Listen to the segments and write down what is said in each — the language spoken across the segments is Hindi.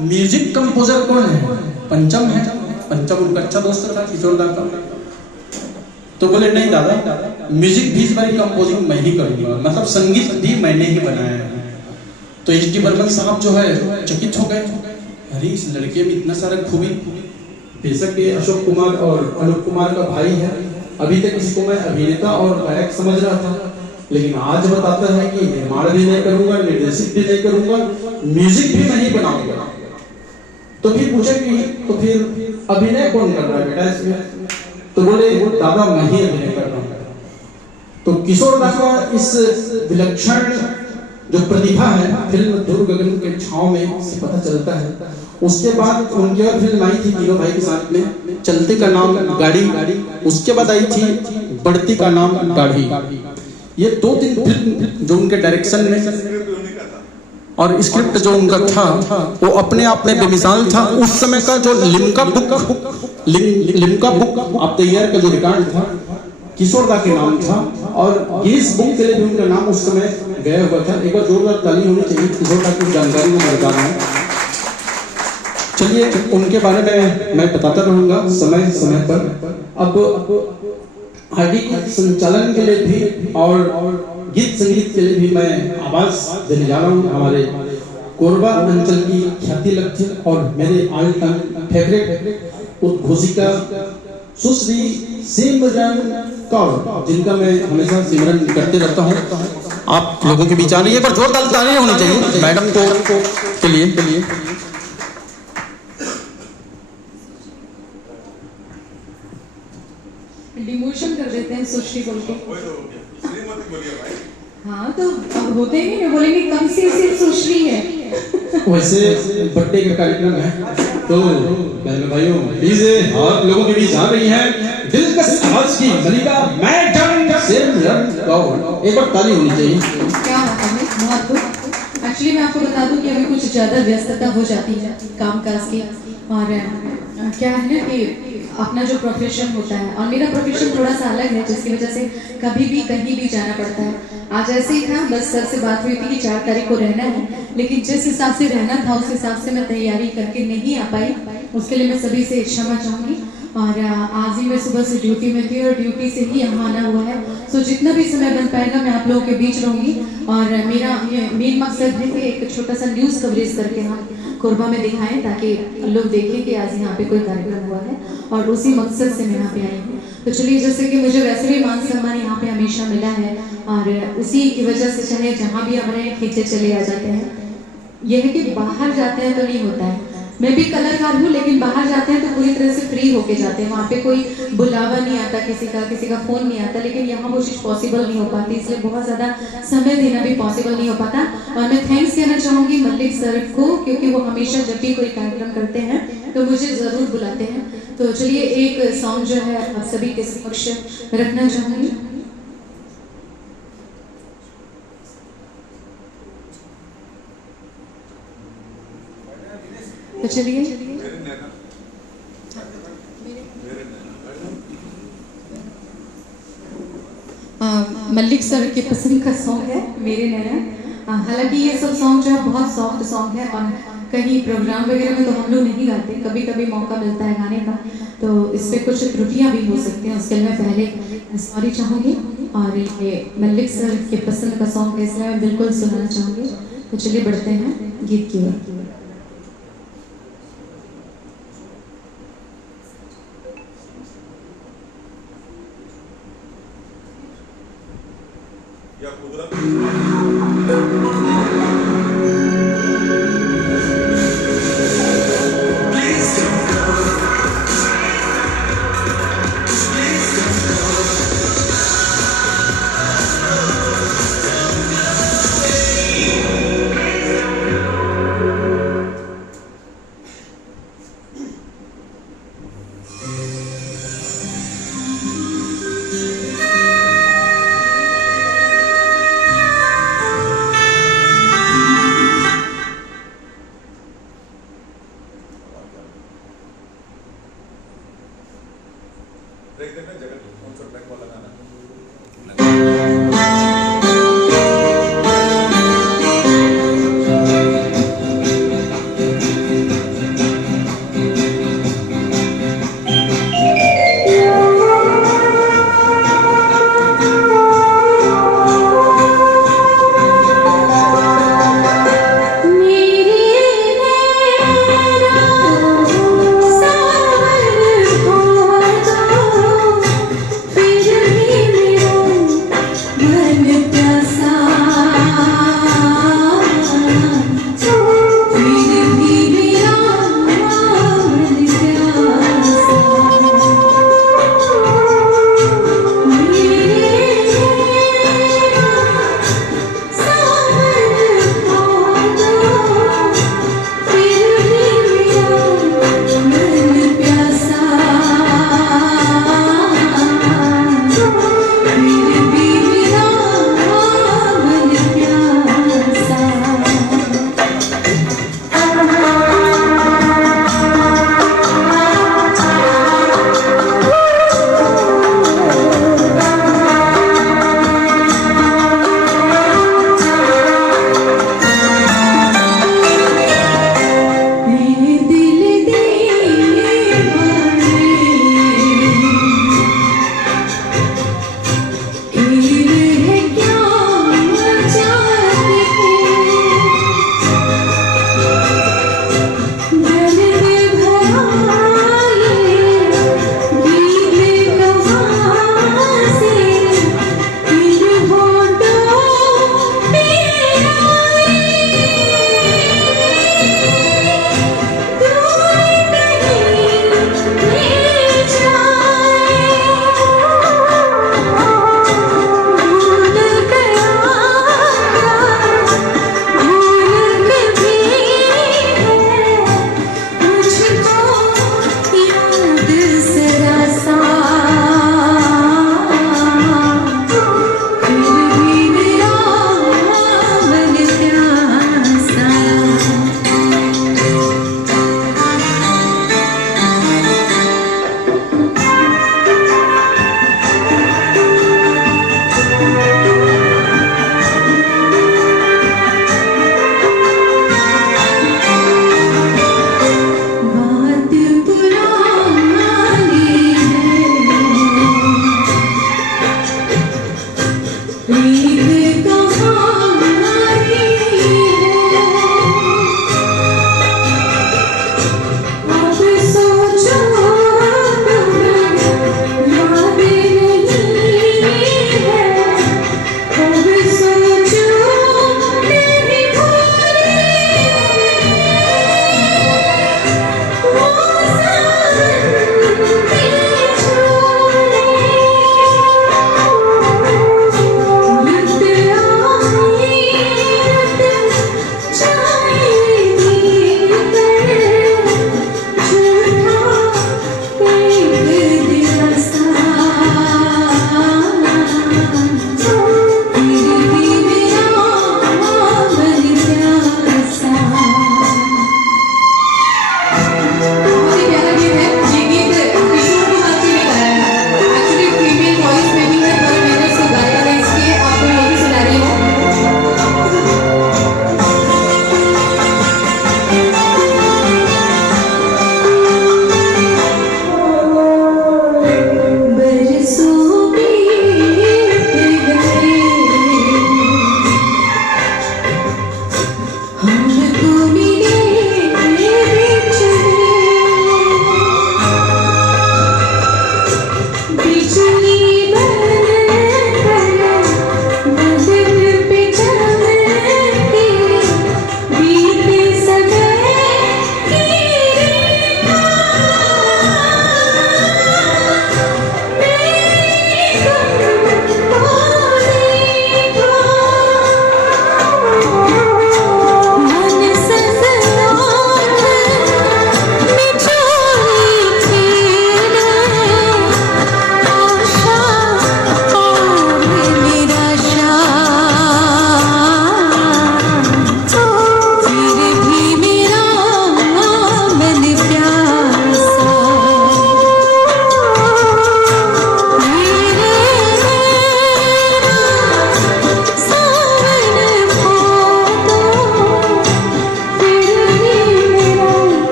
म्यूजिक कंपोजर कौन है? पंचम है। पंचम उनका अच्छा दोस्त था किशोर दा का। तो बोले नहीं दादा, म्यूजिक भी इस बार कंपोजिंग मैं ही करूंगा, मतलब संगीत भी मैंने ही बनाया है। तो एच डी बर्मन साहब जो है चकित हो गए, अरे इस लड़के में इतना सारा खूबी। बेशक ये अशोक कुमार और अनूप कुमार का भाई है, अभी तक इसको मैं अभिनेता और गायक समझ रहा था, लेकिन आज बताता है कि निर्माण भी नहीं करूंगा, निर्देशित भी नहीं करूंगा, म्यूजिक भी नहीं बनाऊंगा। तो फिर पूछा कि तो फिर अभिनय कौन कर रहा है बेटा इसमें? तो बोले दादा मैं ही अभिनय कर रहा हूँ। तो किशोर दा का इस विलक्षण जो प्रतिभा है फिल्म ध्रुव गगन के छांव में से पता चलता है। उसके बाद उनकी और फिल्म आई थी तीनों भाई के साथ में, चलते का नाम गाड़ी। उसके बाद आई थी बढ़ती का नाम गाड़ी। ये 2-3 फिल्म जो उनके डायरेक्शन में और स्क्रिप्ट जो उनका था वो अपने आप में बेमिसाल था। उस समय का जो Limca book of the year का जो रिकॉर्ड था किशोर दा के नाम था, और गिनीज बुक के लिए भी उनका नाम उस समय गया हुआ था। एक बार जोरदार ताली होनी चाहिए किशोर दा की जानकारी को मैं बता रहा हूँ। चलिए उनके बारे में मैं बताता रहूंगा समय समय पर। अब आगे संचालन के लिए भी और गीत संगीत के लिए भी मैं आवाज देने जा रहा हूँ हमारे कोरबा अंचल की ख्याति लक्ष्य और मेरे ऑल टाइम फेवरेट उद्घोषिका सुश्री सिमरन कौर, जिनका मैं हमेशा सिमरन करते रहता हूँ। आप लोगों के बीच आ रही है, पर जोरदार तालियां होनी चाहिए मैडम को के लिए। डिमोशन कर देते हैं सृष्टि बोल के। हाँ तो अब होते ही नहीं, बोलेंगे कम से सिर्फ सृष्टि है। वैसे बर्थडे का कार्यक्रम है तो बहनों भाइयों प्लीज आप लोगों के बीच आ रही हैं दिलकश आवाज की मलिका मैडम सिमरन कौर। एक बार ताली होनी चाहिए। क्या होता है बहुत कुछ। एक्चुअली मैं आपको बता दूं कि अभी कुछ ज्यादा व्यस्तता हो जाती है कामकाज की, और क्या है ना कि अपना जो प्रोफेशन होता है और मेरा प्रोफेशन थोड़ा सा अलग है, जिसकी वजह से कभी भी कहीं भी जाना पड़ता है। आज ऐसे ही था, बस सर से बात हुई थी कि 4 तारीख को रहना है, लेकिन जिस हिसाब से रहना था उस हिसाब से मैं तैयारी करके नहीं आ पाई। उसके लिए मैं सभी से क्षमा चाहूँगी। और आज ही मैं सुबह से ड्यूटी में थी और ड्यूटी से ही यहाँ आना हुआ है। सो जितना भी समय बन पाएगा मैं आप लोगों के बीच रहूँगी। और मेरा मेन मकसद है कि एक छोटा सा न्यूज़ कवरेज करके हम कोरबा में दिखाएं, ताकि लोग देखें कि आज यहाँ पे कोई कार्यक्रम हुआ है, और उसी मकसद से मैं यहाँ पे आई हूँ। तो चलिए, जैसे कि मुझे वैसे भी मान सम्मान यहाँ पे हमेशा मिला है, और उसी की वजह से चाहे जहाँ भी हमारे खींचे चले आ जाते हैं। यह है कि बाहर जाते हैं तो नहीं होता है, मैं भी कलाकार हूँ, लेकिन बाहर जाते हैं तो पूरी तरह से फ्री होके जाते हैं। वहाँ पे कोई बुलावा नहीं आता, किसी का फोन नहीं आता, लेकिन यहाँ वो चीज़ पॉसिबल नहीं हो पाती, इसलिए बहुत ज़्यादा समय देना भी पॉसिबल नहीं हो पाता। और मैं थैंक्स कहना चाहूँगी मल्लिक सर को, क्योंकि वो हमेशा जब भी कोई कार्यक्रम करते हैं तो मुझे ज़रूर बुलाते हैं। तो चलिए एक सॉन्ग जो है आप सभी के समक्ष रखना चाहूँगी। तो चलिए, मल्लिक सर के पसंद का सॉन्ग है मेरे नैना। हालांकि ये सब सॉन्ग जो है बहुत सॉफ्ट सॉन्ग है, और कहीं प्रोग्राम वगैरह में तो हम लोग नहीं गाते, कभी कभी मौका मिलता है गाने का, तो इस पे कुछ त्रुटियां भी हो सकती हैं, उसके लिए मैं पहले सॉरी चाहूँगी। और ये मल्लिक सर के पसंद का सॉन्ग है, इसलिए मैं बिल्कुल सुनाना चाहूँगी। तो चलिए बढ़ते हैं गीत की ओर।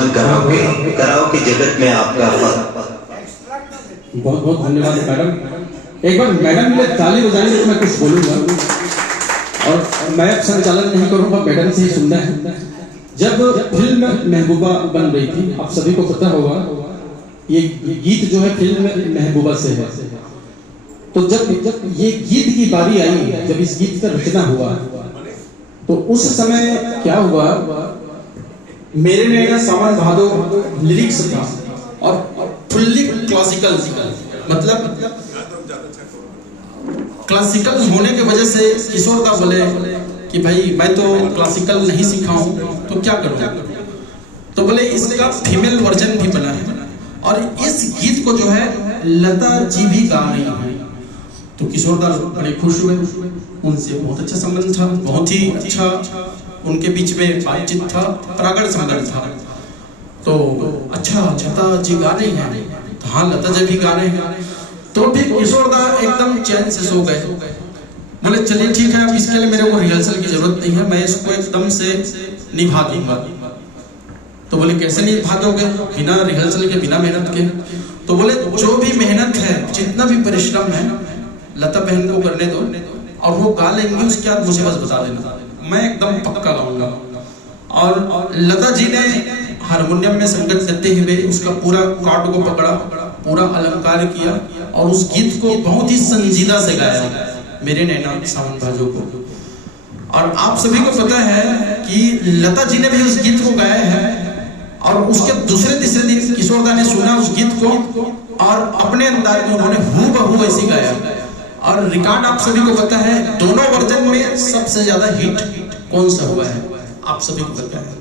कमाल कराओके जगत में आपका बहुत बहुत धन्यवाद मैडम। एक बार मैडम ने ताली बजाने तो मैं कुछ बोलूंगा, और मैं संचालन नहीं करूंगा, मैडम से ही सुनना है। जब फिल्म महबूबा बन रही थी, आप सभी को पता होगा, ये गीत जो है फिल्म महबूबा से है। तो जब ये गीत की बारी आई, जब इस गीत का रचना हुआ, तो उस समय क्या हुआ, मेरे नैना सावन भादो लिरिक्स था और फुल्ली क्लासिकल, मतलब क्लासिकल होने की वजह से किशोर दा बोले कि भाई मैं तो क्लासिकल नहीं सीखा हूँ, तो क्या करूँ। तो बोले इसका फीमेल वर्जन भी बना है, और इस गीत को जो है लता जी भी गा रही है। तो किशोर दा बड़े खुश हुए, उनसे बहुत अच्छा संबंध था, बहुत ही अच्छा उनके बीच में बातचीत था, प्रागड़ संबंध था। तो अच्छा लता जी गा रही हैं, तो हाँ लता जी भी गा रहे हैं। तो भी किशोर दा एकदम चैन से सो गए, बोले चलिए ठीक है, अब इसके लिए मेरे को रिहर्सल की जरूरत नहीं है, मैं इसको एकदम से निभा दूंगा। तो बोले कैसे निभा दोगे बिना रिहर्सल के, बिना मेहनत के। तो बोले जो भी मेहनत है, जितना भी परिश्रम है, लता बहन को करने दो, और वो गा लेंगे, उसके बाद मुझे बस बता देना, मैं एकदम पक्का गाऊंगा। और लता जी ने हारमोनियम में संगत देते हुए उसका पूरा कार्ड को पकड़ा, पूरा अलंकार किया, और उस गीत को बहुत ही संजीदा से गाया, मेरे नैना सावन भादो को। और आप सभी को पता है कि लता जी ने भी उस गीत को गाया है, और उसके दूसरे तीसरे दिन किशोर दा ने सुना उस गीत को, और अपने अंदाज में उन्होंने हूबहू ऐसी गाया। और रिकॉर्ड आप सभी को पता है, दोनों वर्जन में सबसे ज्यादा हिट कौन सा हुआ है, आप सभी को पता है।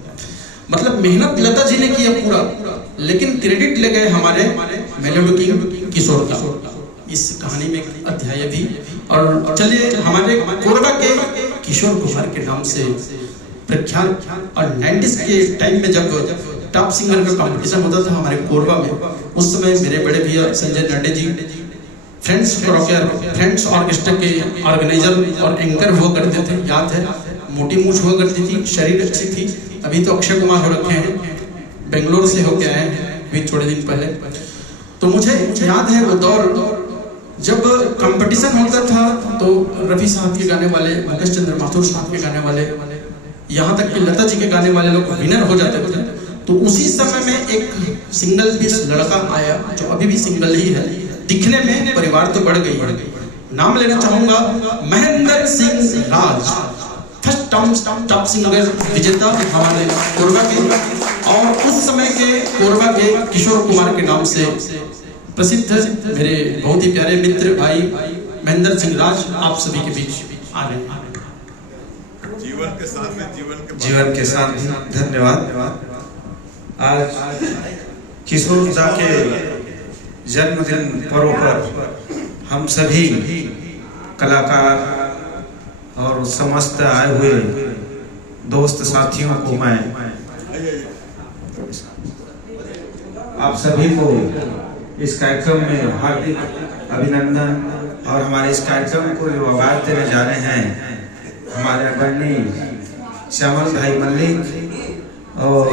मतलब मेहनत लता जी ने किया पूरा, लेकिन क्रेडिट ले गए हमारे मेलोडी किंग किशोर का, इस कहानी में एक अध्याय भी। और चलिए हमारे कोरबा के किशोर कुमार के नाम से प्रख्यात, और 90s के टाइम में जब टॉप सिंगर का कंपटीशन होता था हमारे कोरबा में, उस समय मेरे बड़े भैया संजय नड्डे जी फ्रेंड्स ऑर्केस्ट्रा के ऑर्गेनाइजर और एंकर हुआ करते थे, याद है। मोटी मूछ हुआ करती थी, शरीर अच्छी थी। अभी तो अक्षय कुमार हो रखे हैं, बेंगलोर से होके आए हैं अभी थोड़े दिन पहले। तो मुझे याद है वो दौर जब कंपटीशन होता था, तो रफी साहब के गाने वाले, मुकेश चंद्र माथुर साहब के गाने वाले, यहाँ तक कि लता जी के गाने वाले लोग विनर हो जाते थे। तो उसी समय में एक सिंगल पीस लड़का आया, जो अभी भी सिंगल ही है, दिखने में परिवार तो बढ़ गई है। नाम लेना चाहूंगा महेंद्र सिंह राज, फर्स्ट टॉप सिंगर विजेता हमारे कोरबा के, और उस समय के कोरबा के किशोर कुमार के नाम से प्रसिद्ध मेरे बहुत ही प्यारे मित्र भाई महेंद्र सिंह राज आप सभी के बीच आ रहे हैं। जीवन के साथ धन्यवाद। आज किशोर दा के जन्मदिन पर्व पर हम सभी कलाकार और समस्त आए हुए दोस्त साथियों को मैं आप सभी को इस कार्यक्रम में हार्दिक अभिनंदन, और हमारे इस कार्यक्रम को जो आवाज देने जा रहे हैं हमारे आदरणीय श्यामल भाई मल्लिक और